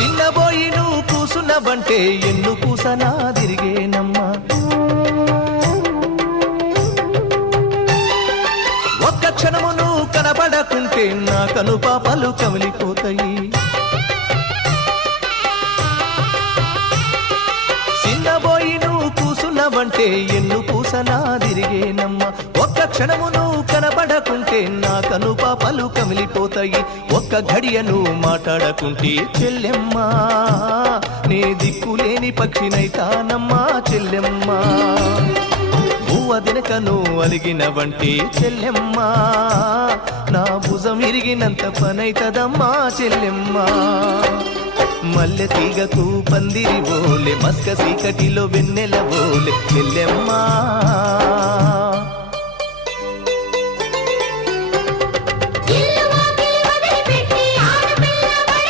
చిన్నబోయి నువ్వు కూసున్నవంటే ఎన్ను కూసనా తిరిగేనమ్మా. ఒక్క క్షణము నువ్వు కనబడకుంటే నా కను పాపలు కమిలిపోతాయి. చిన్నబోయి నువ్వు కూసున్నవంటే ఎన్ను కూసనా తిరిగేనమ్మా. ఒక్క క్షణము నువ్వు కనబడకుంటే నా కను పాపలు కమిలిపోతాయి. ఒక్క గడియ నువ్వు మాట్లాడకుంటే చెల్లెమ్మా నే దిక్కులేని పక్షినైతానమ్మా చెల్లెమ్మా. భూవ దినకను అలిగినవంటే చెల్లెమ్మా నా భుజం ఇరిగినంత పనైతదమ్మా చెల్లెమ్మా. మల్లె తీగకు పందిరి ఓలే మస్క సీకటిలో వెన్నెల ఓలే చెల్లెమ్మా.